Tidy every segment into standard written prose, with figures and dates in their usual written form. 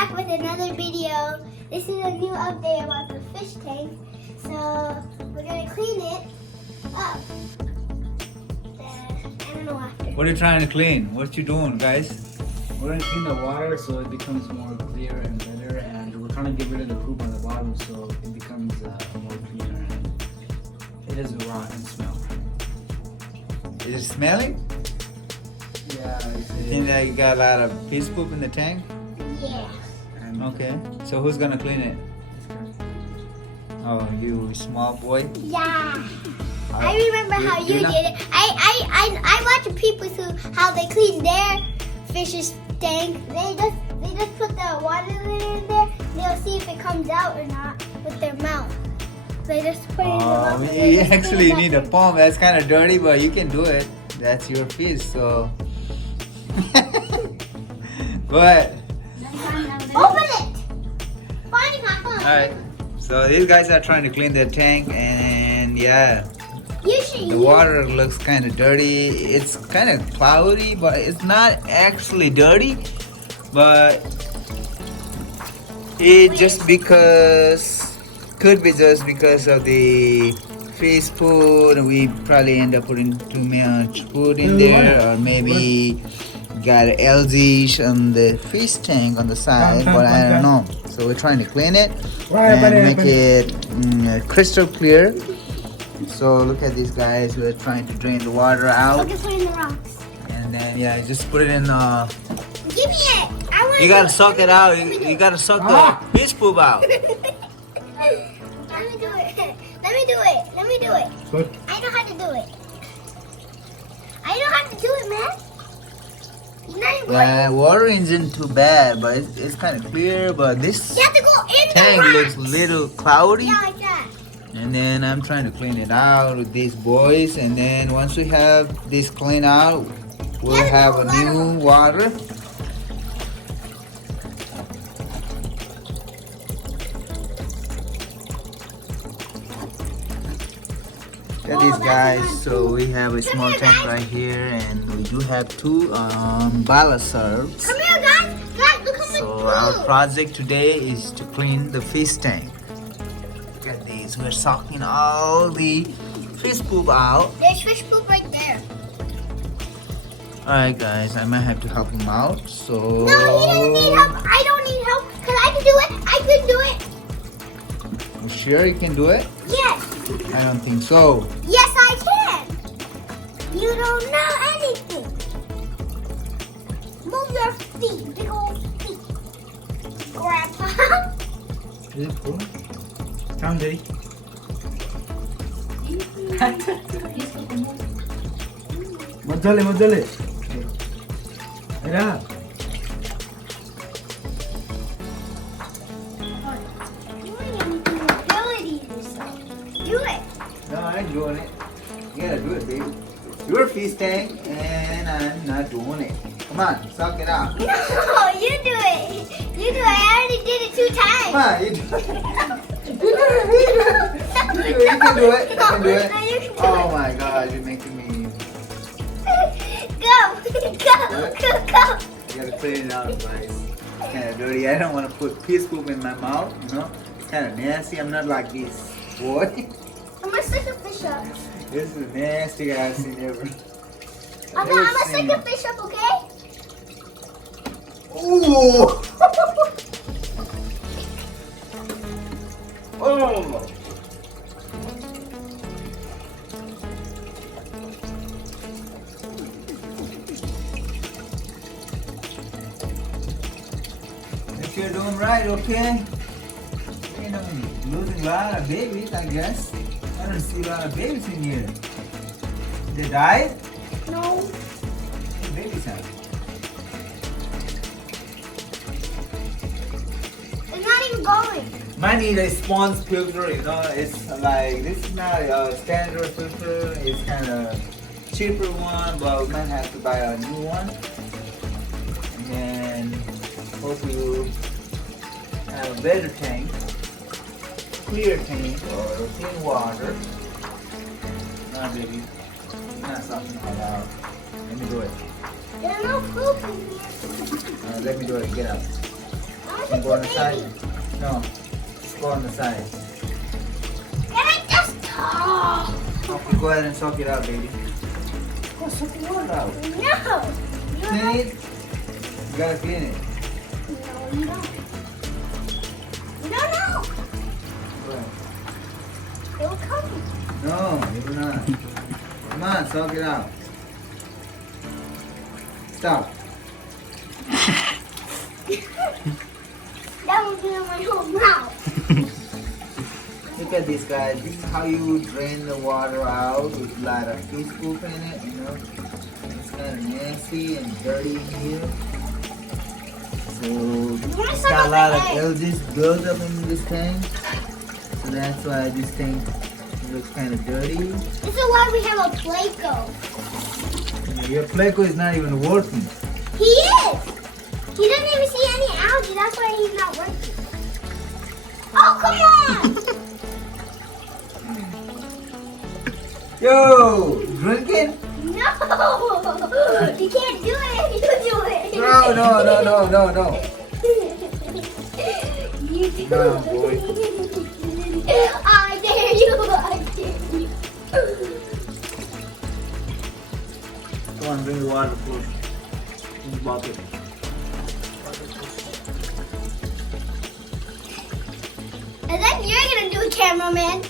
back with another video. This is a new update about the fish tank. So we're gonna clean it up. I don't know after. What are you trying to clean? What you doing, guys? We're gonna clean the water so it becomes more clear and better, and we're trying to get rid of the poop on the bottom so it becomes more cleaner and it doesn't rot and smell. Is it smelling? Yeah, You think that you got a lot of fish poop in the tank? Yeah. and Okay. So who's gonna clean it? Oh, you small boy. Yeah. I remember how you you're not- did it. I watch people how they clean their fish's tank. They just put the water in there. They'll see if it comes out or not with their mouth. They just put it in the mouth. and they You just put it actually back need a in. pump. That's kind of dirty, but you can do it. That's your fish, so. Go ahead. Open it. Finding my phone. Alright. So these guys are trying to clean their tank, and yeah, You should the use water looks kind of dirty. It's kind of cloudy, but it's not actually dirty. But it just could be just because of the fish food. We probably end up putting too much food in there, or maybe got algae on the fish tank on the side, but I don't know. So we're trying to clean it and make it crystal clear. So look at these guys who are trying to drain the water out, Look at putting the rocks. and then yeah, just put it in. Give me it. I want You gotta suck it out. You gotta suck the fish poop out. Let me do it. Let me do it. Let me do it. Good. I know how to do it. I know how to do it, man. It's not even Yeah, water isn't too bad, but it's kind of clear. But this You have to go in tank the looks rocks. little cloudy. Yeah, like that. And then I'm trying to clean it out with these boys. And then once we have this clean out, we'll Yeah, have a a lot new water. Look at these guys. So we have a small tank right here, and we do have two bala serves. Come here, guys. Guys, look how much So our food. project today is to clean the fish tank. Look at these. We're sucking all the fish poop out. There's fish poop right there. Alright guys, I might have to help him out. So No, he doesn't need help. I don't need help because I can do it. I can do it. You sure you can do it? Yes. I don't think so. Yes, I can. You don't know anything. Move your feet, big old feet. Grandpa. Is it cool? Come, Daddy. Mozzole. Mira. Do it. No, I ain't doing it. You gotta do it, baby. Your fish tank, and I'm not doing it. Come on, suck it out. No, you do it. You do it. I already did it 2 times. Come on, you do it. You can do it. You can do it. No, you can do Oh my God, you're making me. Go. You gotta clean it out, guys. It's kind of dirty. I don't want to put fish poop in my mouth, you know? It's kind of nasty. I'm not like this boy. I'm gonna stick a fish up. This is the nastiest I've seen ever. I'm gonna stick a fish up, okay? Ooh! Oh! If you're doing right, okay? You know, losing a lot of babies, I guess. I don't see a lot of babies in here. They died? No. What babies have? It's not even going. Mine need a sponge filter, you know, it's like, this is not a standard filter, it's kind of cheaper one, but we might have to buy a new one. And then hope you have a better tank, clear tank, or clean water. Now baby, you're not sucking it out. Let me do it. There's no poop in here. Let me do it, get up. Can go on the side? No. Just go on the side. Can I just talk? Okay, go ahead and soak it out, baby. Go soak the water out. No. Clean it. You gotta clean it. No, you don't. You don't know. Go ahead. It will come. No, you do not. Come on, soak it out. Stop. That would be in my whole mouth. Look at this, guys. This is how you drain the water out with a lot of fish poop in it, you know. It's kind of nasty and dirty in here. So it's got a lot of algae built up in this tank. So that's why this tank looks kind of dirty. This is why we have a Play-Doh. Your Play-Doh is not even working. He is. He doesn't even see any algae. That's why he's not working. Oh, come on. Yo, drinking? No. You can't do it if you do it. No. You do No, it. boy. I dare you. Come on, bring the water first. In the bucket. And then you're gonna do it, cameraman.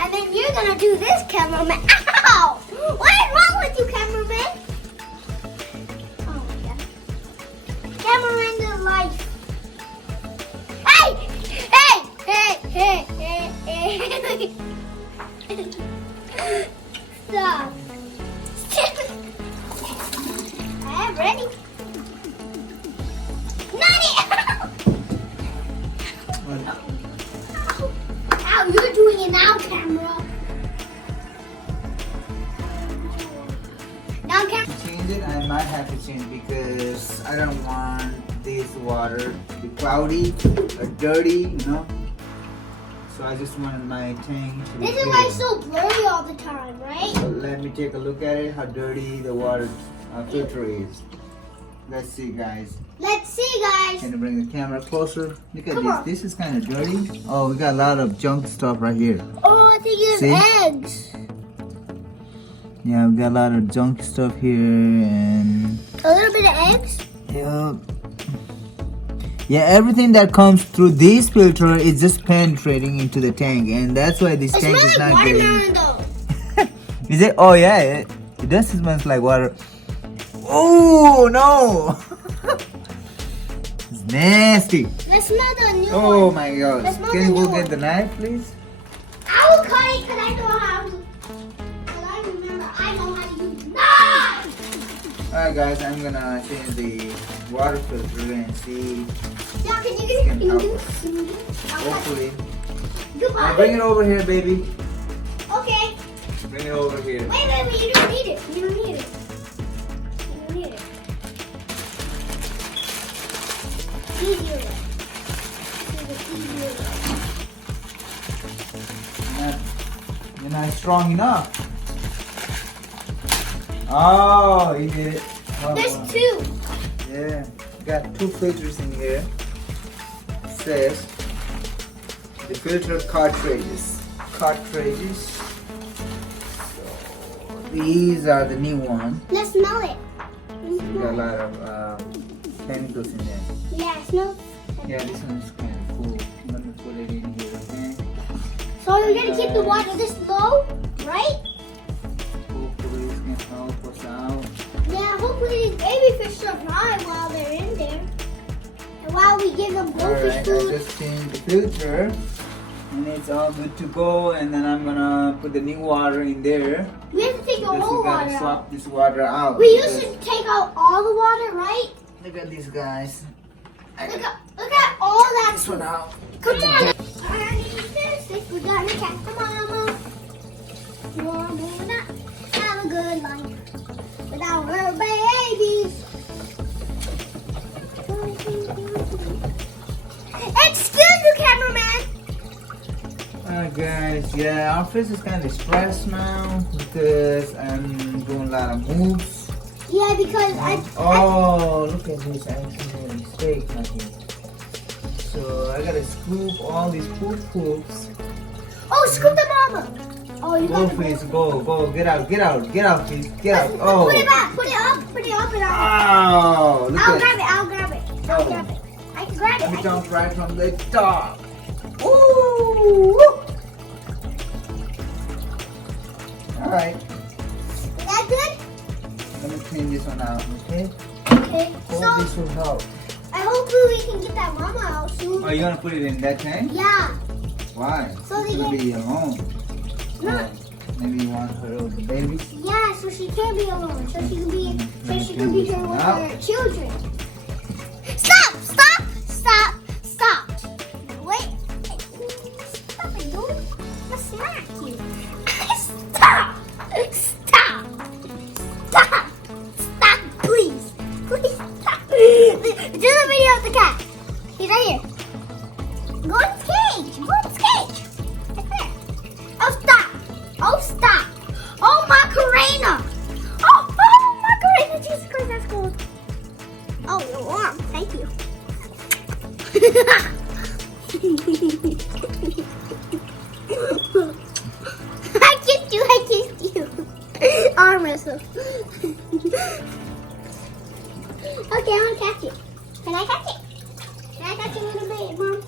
And then you're gonna do this, cameraman. Ow! What is wrong with you, cameraman? Oh my god. Cameraman the life. Hey! Stop. I am ready. How you're doing it now, camera? Now, camera. Change it, I might have to change because I don't want this water to be cloudy or dirty, you know. So I just wanted my tank to be This is why it's so blurry all the time, right? So let me take a look at it, how dirty the water filter is. Let's see, guys. Let's see, guys. Can you bring the camera closer? Look at Come this. on. This is kind of dirty. Oh, we got a lot of junk stuff right here. Oh, I think it's See? eggs. Yeah, we got a lot of junk stuff here and A little bit of eggs. yeah, everything that comes through this filter is just penetrating into the tank, and that's why this It tank smells is like not watermelon, getting. though. Is it? Oh yeah, it does smell like water. Oh no! It's nasty. Let's smell the new Oh one. my god! Let's smell Can the you new go one. get the knife, please? I will cut it because I know how to. Because I remember I know how to use knife. Alright guys, I'm gonna change the water filter and see. Now, can you Can do help this? I'll cut. Hopefully. Goodbye. Now bring it over here, baby. Okay. Bring it over here. Wait, you don't need it. You don't need it. You don't need it. Easier way. This is the easier way. You're not strong enough. Oh, you did it. Oh, There's wow. two. Yeah, got two filters in here. It says the filter cartridges. So these are the new ones. Let's smell it. We got a lot of chemicals in there. Yeah, smell. Yeah, this one's kind of cool. Let me put it in here, okay? So we're gonna keep the water this low, right? Hopefully this can help us out. Yeah, hopefully these baby fish survive while they're in there. And while we give them goldfish Alright, I food. just changed the filter and it's all good to go, and then I'm gonna put the new water in there. We have to take the Because whole we gotta water out. swap this water out. We because- used to take out all the water, right? Look at these guys. Look at all that. This one out. Come on. We're gonna catch the mama. Mama, have a good life without her babies. Excuse you, cameraman. Alright guys, yeah, our face is kind of stressed now because I'm doing a lot of moves. Yeah, because I Oh, look at this, I actually made a mistake right here. poop, all these poops. Oh, scoop the mama. Oh, you Go, got to please, go, get out, please, get out. Put Oh, it back. Put it up and on. oh, look I'll at grab it. I'll grab it. I'll Oh. grab it. I can grab Let me it. jump right from the top. Ooh. All right, Is that good? let me clean this one out, okay? Okay. Hope So, this will help. I hopefully we can get that mama out soon. Are you gonna put it in that tank? Yeah. Why? So It's they gonna get- be alone. No. Oh, maybe you want her with the babies? Yeah, so she can't be alone. So she can be here with Out. her children. Stop! Stop! Stop! Stop! Wait! Stop it, dude! I'll smack you! Stop! Stop! Stop! Stop! Please! Please stop! Do the video of the cat. He's right here. Go in his cage! Go in his cage! Right there. Oh, stop! Oh, stop! Oh, Macarena! Oh, Macarena! Jesus Christ, that's cold. Oh, you're warm. Thank you. I kissed you. Arm wrestle. Okay, I want to catch it. Can I catch it? Can I catch a little bit, Mom?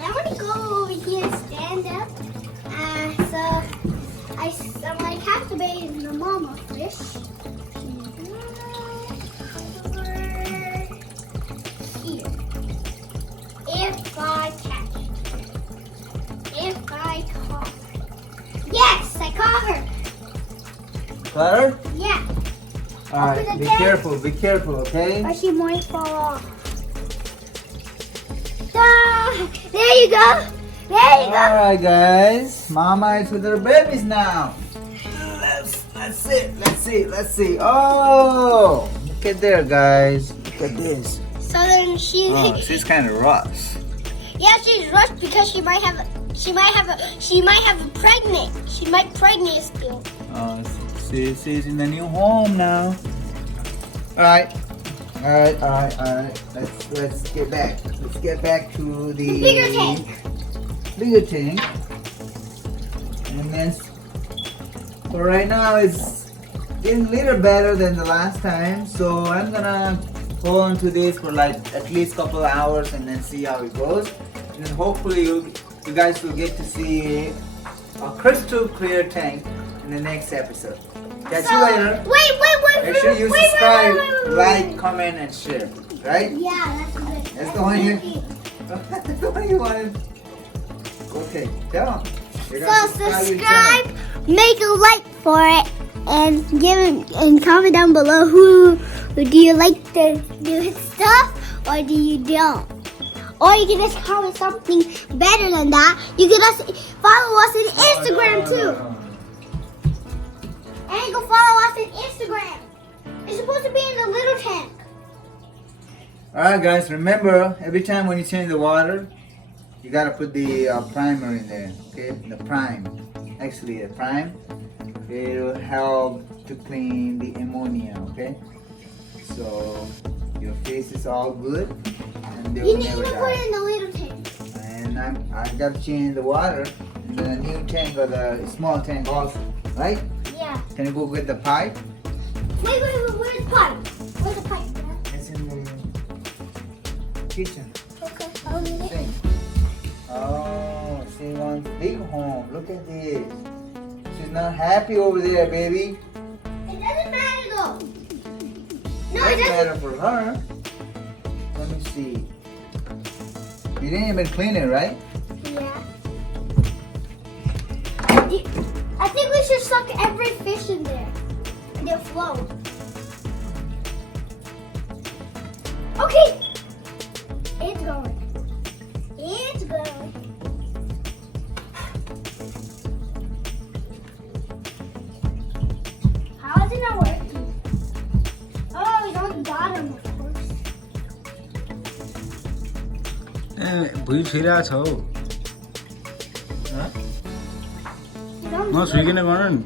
I want to go over here and stand up. So I'm going to catch the baby and the mama fish. Over here. If I catch it. If I caught her. Yes, I caught her. Got her? Yeah. All Open right, the be tank. careful, okay? Or she might fall off. Ah, there you go. There you All go. right, guys. Mama is with her babies now. Let's see. Oh, look at there, guys. Look at this. So then Oh, she's kind of rough. yeah, she's rushed because she might have a pregnant. She might pregnant still. Oh, she's in the new home now. All right. Let's get back. Let's get back to the Bigger tank. Bigger tank. And then for right now it's getting a little better than the last time. So I'm gonna hold on to this for like at least a couple hours and then see how it goes. And then hopefully you guys will get to see a crystal clear tank in the next episode. Catch you later. Wait. Make sure you subscribe, like, comment, and share. Right? Yeah, that's good. That's the one That's the one you wanted. Okay, tell them. So subscribe, make a like for it, and comment down below who do you like to do stuff or do you don't. Or you can just comment something better than that. You can just follow us on Instagram too. And you can follow us on Instagram. It's supposed to be in the little tank. Alright guys, remember every time when you change the water, you gotta put the primer in there, okay? The prime. Actually, the prime. It'll help to clean the ammonia, okay? So your face is all good and they You will need never to put die. it in the little tank. And I gotta change the water in the new tank or the small tank also, right? Yeah. Can you go get the pipe? Wait, where's the pipe? Where's the pipe? It's in the kitchen. Okay, I'll need it. Sink. Oh, she wants big home. Look at this. She's not happy over there, baby. It doesn't matter though. No, Doesn't it doesn't. matter for her. Let me see. You didn't even clean it, right? Yeah. I think we should suck every fish in there. And they'll float. Okay. It's going. It's going. How is it not working? Oh, it's on the bottom, of course. भुइँ छुइरहेको छ हौ It's on म the छुइकन गर्न नि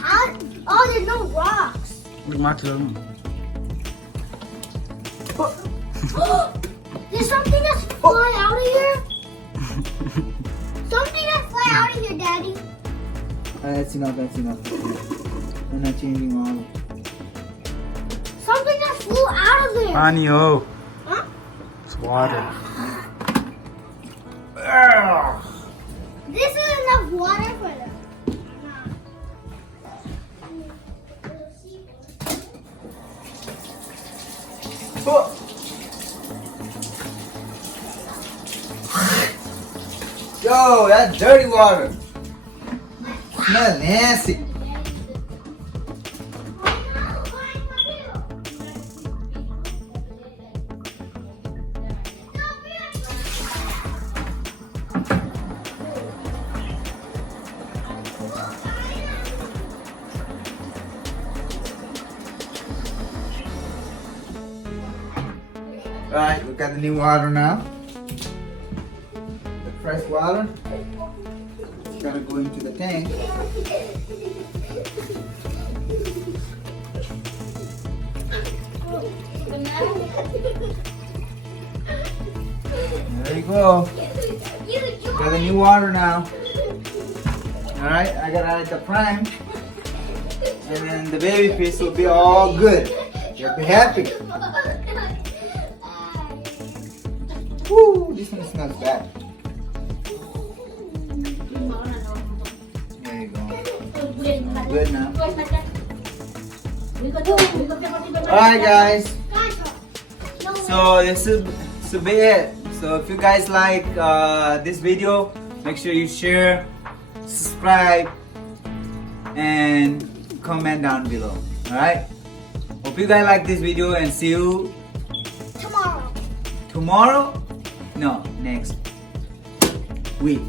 How? Oh, there's no rocks. माथि लौँ There's something that's fly out of here. Something that's fly out of here, Daddy. That's enough, that's enough. We're not changing water. Something that flew out of there. 아니요. Huh? It's water. This is enough water for them. Yo, that's dirty water. Smells nasty. Alright, we got the new water now. The fresh water. It's gonna go into the tank. There you go. Got the new water now. Alright, I gotta add the prime. And then the baby fish will be all good. You'll be happy. Woo, this one smells bad. There you go. Good now. Alright guys. So this is to be it. So if you guys like this video, make sure you share, subscribe, and comment down below. Alright? Hope you guys like this video and see you Tomorrow. tomorrow. No, next week.